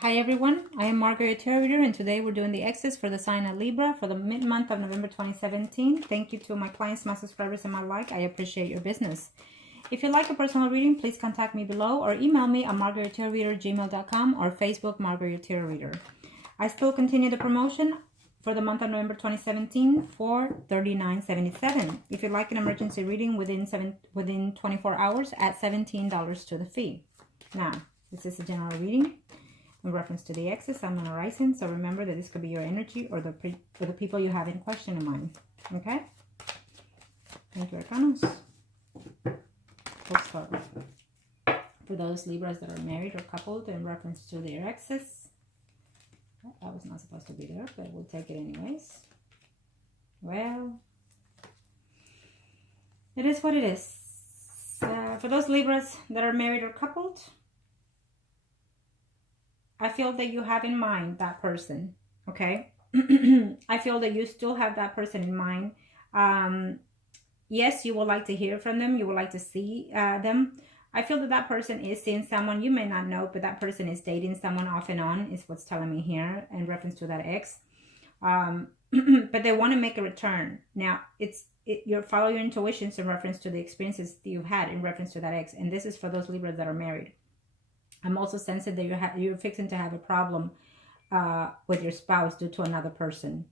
Hi everyone, I am Margourtarotreader and today we're doing the X's for the sign of Libra for the mid-month of November 2017. Thank you to my clients, my subscribers, and my like. I appreciate your business. If you'd like a personal reading, please contact me below or email me at margourtarotreader@gmail.com or Facebook Margourtarotreader. I still continue the promotion for the month of November 2017 for $39.77. If you'd like an emergency reading within 24 hours, add $17 to the fee. Now, this is a general reading in reference to the X's, Sun, Moon, or Rising. So remember that this could be your energy or the people you have in question in mind. Okay? Thank you, Arcanos. We'll start for those Libras that are married or coupled in reference to their X's. That was not supposed to be there, but we'll take it anyways. Well, it is what it is. For those Libras that are married or coupled, I feel that you have in mind that person, okay? I feel that you still have that person in mind. Yes, you would like to hear from them. You would like to see them. I feel that that person is seeing someone you may not know, but that person is dating someone off and on is what's telling me here in reference to that ex. But they want to make a return. Now, you follow your intuitions in reference to the experiences that you've had in reference to that ex. And this is for those Libras that are married. I'm also sensing that you're fixing to have a problem with your spouse due to another person.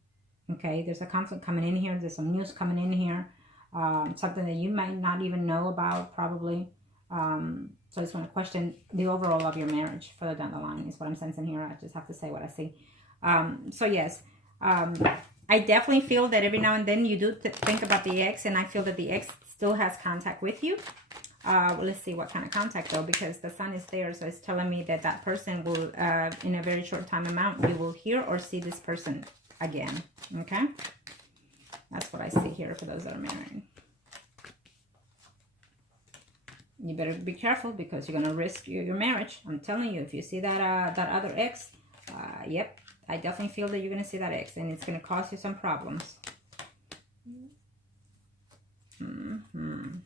Okay, there's a conflict coming in here. There's some news coming in here. Something that you might not even know about, probably. So I just want to question the overall of your marriage further down the line is what I'm sensing here. I just have to say what I see. So yes, I definitely feel that every now and then you do think about the ex, and I feel that the ex still has contact with you. Let's see what kind of contact though, because the sun is there, so it's telling me that that person will, in a very short time amount, you will hear or see this person again. Okay, that's what I see here for those that are married. You better be careful because you're gonna risk your marriage. I'm telling you, if you see that that other ex, yep, I definitely feel that you're gonna see that ex, and it's gonna cause you some problems.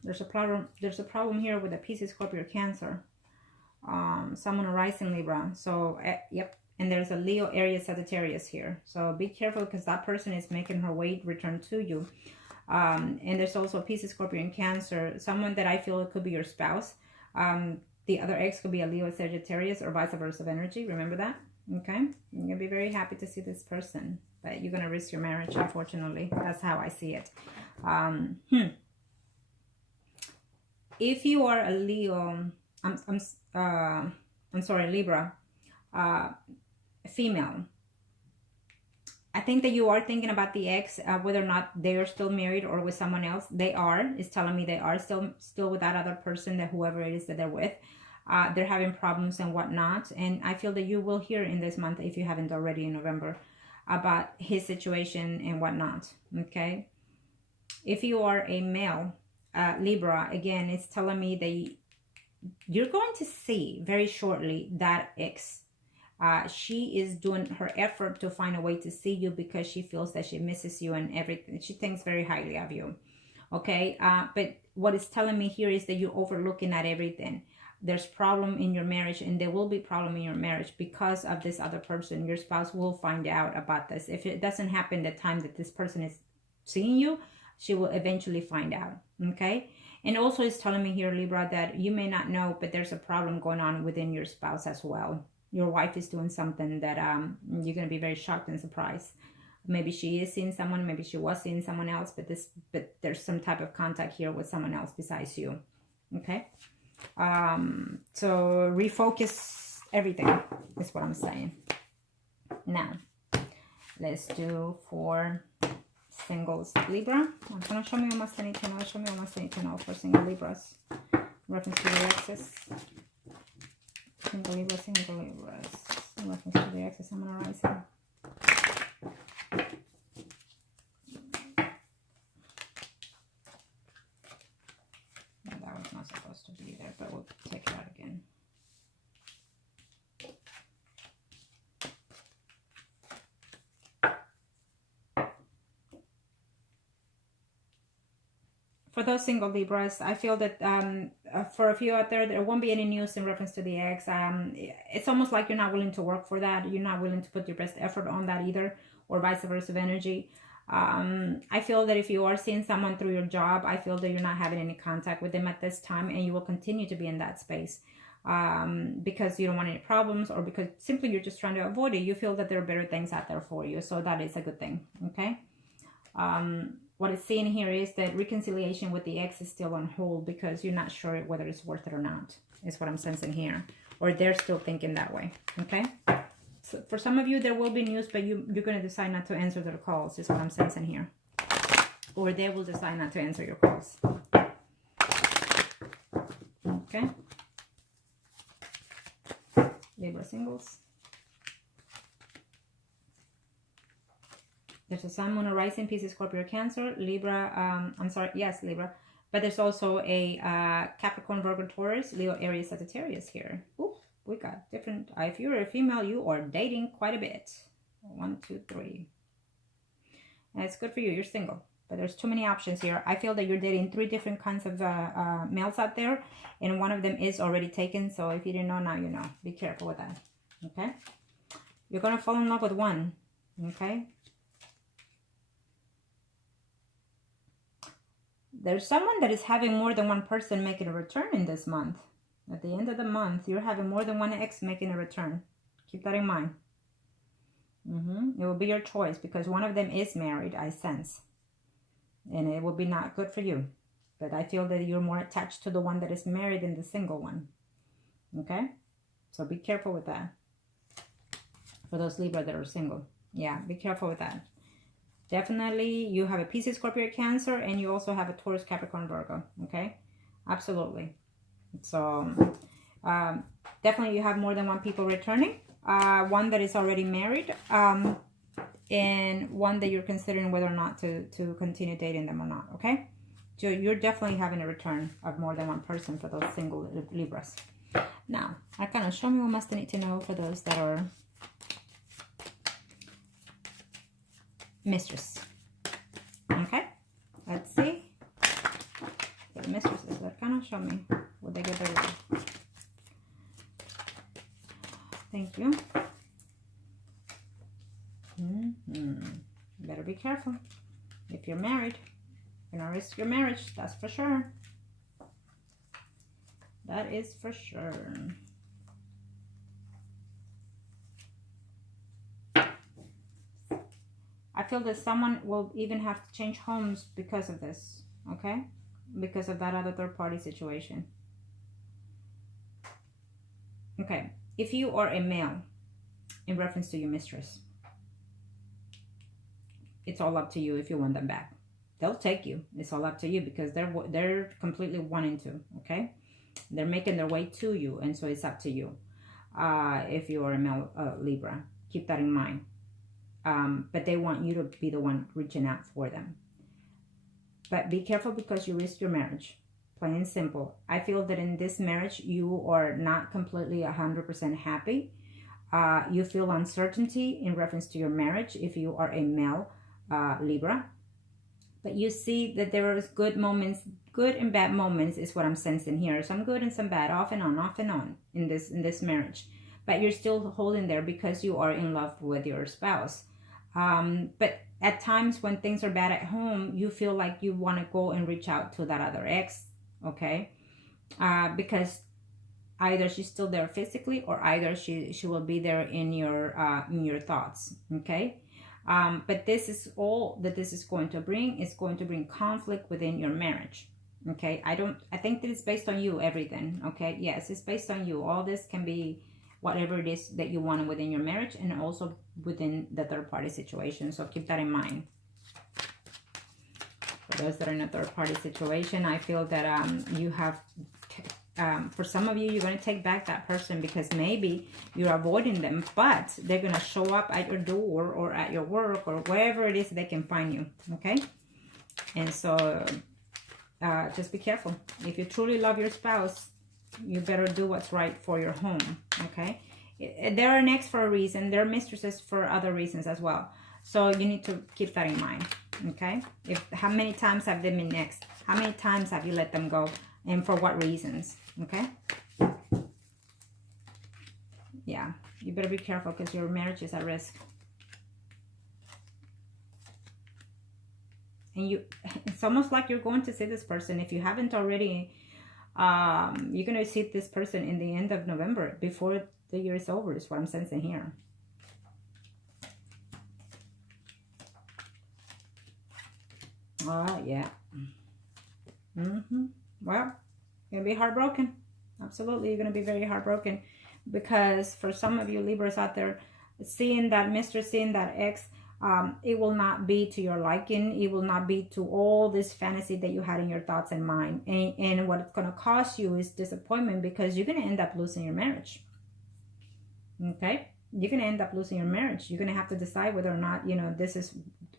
There's a problem here with a Pisces, Scorpio, Cancer. Someone arising Libra. So yep, and there's a Leo, Aries, Sagittarius here. So be careful because that person is making her way return to you. And there's also Pisces, Scorpio, and Cancer. Someone that I feel could be your spouse. The other ex could be a Leo, Sagittarius, or vice versa of energy. Remember that? Okay, you're gonna be very happy to see this person, but you're gonna risk your marriage. Unfortunately, that's how I see it. If you are a Leo, I'm sorry, Libra, female, I think that you are thinking about the ex, whether or not they are still married or with someone else. They are. It's telling me they are still with that other person, that whoever it is that they're with. They're having problems and whatnot. And I feel that you will hear in this month, if you haven't already in November, about his situation and whatnot. Okay. If you are a male, Libra, again, it's telling me that you're going to see very shortly that ex. She is doing her effort to find a way to see you because she feels that she misses you and everything. She thinks very highly of you. Okay. But what it's telling me here is that you're overlooking at everything. There's problem in your marriage, and there will be problem in your marriage because of this other person. Your spouse will find out about this. If it doesn't happen the time that this person is seeing you, she will eventually find out. Okay. And also it's telling me here, Libra, that you may not know, but there's a problem going on within your spouse as well. Your wife is doing something that you're going to be very shocked and surprised. Maybe she is seeing someone, maybe she was seeing someone else, but there's some type of contact here with someone else besides you. Okay. So refocus everything is what I'm saying. Now, let's do for singles Libra. I'm going to show me almost any channel. Show me almost any channel for single Libras. Reference to the X's. Single Libras, single Libras. Reference to the X's. I'm going to rise here. Yeah, that was not supposed to be there, but we'll take it out again. For those single Libras, I feel that for a few out there, there won't be any news in reference to the ex. It's almost like you're not willing to work for that. You're not willing to put your best effort on that either, or vice versa of energy. I feel that if you are seeing someone through your job, I feel that you're not having any contact with them at this time, and you will continue to be in that space because you don't want any problems, or because simply you're just trying to avoid it. You feel that there are better things out there for you, so that is a good thing. Okay. What it's saying here is that reconciliation with the ex is still on hold because you're not sure whether it's worth it or not, is what I'm sensing here. Or they're still thinking that way, okay? So for some of you, there will be news, but you're going to decide not to answer their calls, is what I'm sensing here. Or they will decide not to answer your calls. Okay? Libra singles. There's a Sun, Moon, or Rising, Pisces, Scorpio, Cancer, Libra, I'm sorry, yes, Libra. But there's also a Capricorn, Virgo, Taurus, Leo, Aries, Sagittarius here. Ooh, we got different, if you're a female, you are dating quite a bit. 1, 2, 3. And it's good for you, you're single. But there's too many options here. I feel that you're dating 3 different kinds of males out there. And one of them is already taken. So if you didn't know, now you know. Be careful with that. Okay? You're going to fall in love with one. Okay? There's someone that is having more than one person making a return in this month. At the end of the month, you're having more than one ex making a return. Keep that in mind. It will be your choice because one of them is married, I sense. And it will be not good for you. But I feel that you're more attached to the one that is married than the single one. Okay? So be careful with that. For those Libra that are single. Yeah, be careful with that. Definitely, you have a Pisces, Scorpio, Cancer, and you also have a Taurus, Capricorn, Virgo. Okay? Absolutely. So, definitely you have more than one people returning. One that is already married. And one that you're considering whether or not to continue dating them or not. Okay? So, you're definitely having a return of more than one person for those single Libras. Now, I kind of show me what must need to know for those that are mistress. Okay, let's see. For the mistresses, that kind of show me what they get their way. Thank you. Better be careful. If you're married, you're gonna risk your marriage, that's for sure. That is for sure. I feel that someone will even have to change homes because of this, okay? Because of that other third-party situation. Okay, if you are a male, in reference to your mistress, it's all up to you if you want them back. They'll take you. It's all up to you because they're completely wanting to, okay? They're making their way to you, and so it's up to you. If you are a male Libra, keep that in mind. But they want you to be the one reaching out for them. But be careful because you risk your marriage. Plain and simple. I feel that in this marriage, you are not completely 100% happy. You feel uncertainty in reference to your marriage if you are a male Libra. But you see that there is good moments, good and bad moments is what I'm sensing here. Some good and some bad, off and on in this marriage. But you're still holding there because you are in love with your spouse. But at times when things are bad at home, you feel like you want to go and reach out to that other ex, okay? Because either she's still there physically or either she will be there in your thoughts, okay? But this is all that this is going to bring. It's going to bring conflict within your marriage, okay? I think that it's based on you, everything, okay? Yes, it's based on you. All this can be whatever it is that you want within your marriage and also within the third-party situation. So keep that in mind. For those that are in a third-party situation, I feel that you have, for some of you, you're going to take back that person because maybe you're avoiding them, but they're going to show up at your door or at your work or wherever it is they can find you, okay? And so just be careful. If you truly love your spouse, you better do what's right for your home, okay? They're an ex for a reason. They're mistresses for other reasons as well. So you need to keep that in mind. Okay? How many times have they been next? How many times have you let them go? And for what reasons? Okay? Yeah. You better be careful because your marriage is at risk. And it's almost like you're going to see this person. If you haven't already, you're going to see this person in the end of November, before the year is over, is what I'm sensing here. Yeah. Well, you're going to be heartbroken. Absolutely, you're going to be very heartbroken. Because for some of you Libras out there, seeing that Mr., seeing that ex, it will not be to your liking. It will not be to all this fantasy that you had in your thoughts and mind. And what it's going to cause you is disappointment, because you're going to end up losing your marriage. Okay? You're going to end up losing your marriage. You're going to have to decide whether or not, you know,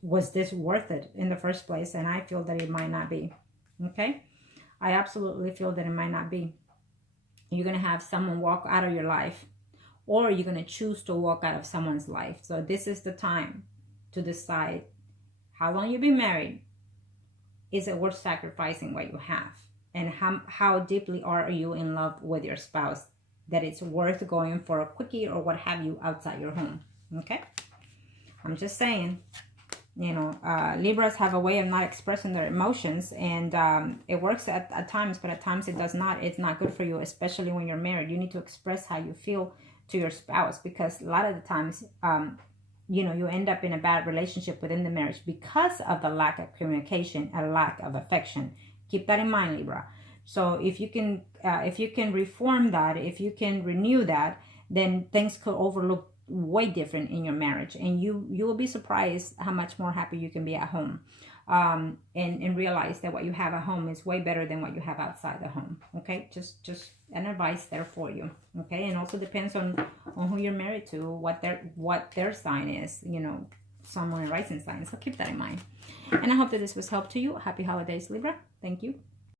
was this worth it in the first place? And I feel that it might not be. Okay? I absolutely feel that it might not be. You're going to have someone walk out of your life, or you're going to choose to walk out of someone's life. So this is the time to decide how long you've been married. Is it worth sacrificing what you have? And how deeply are you in love with your spouse that it's worth going for a quickie or what have you outside your home? Okay? I'm just saying. You know, Libras have a way of not expressing their emotions, and it works at times, but at times it does not. It's not good for you, especially when you're married. You need to express how you feel to your spouse, because a lot of the times, you know, you end up in a bad relationship within the marriage because of the lack of communication and lack of affection. Keep that in mind, Libra. So if you can reform that, if you can renew that, then things could overlook way different in your marriage, and you will be surprised how much more happy you can be at home, and realize that what you have at home is way better than what you have outside the home. Okay, just an advice there for you. Okay, and also depends on who you're married to, what their sign is, you know, sun, moon, and rising sign. So keep that in mind. And I hope that this was help to you. Happy holidays, Libra. Thank you.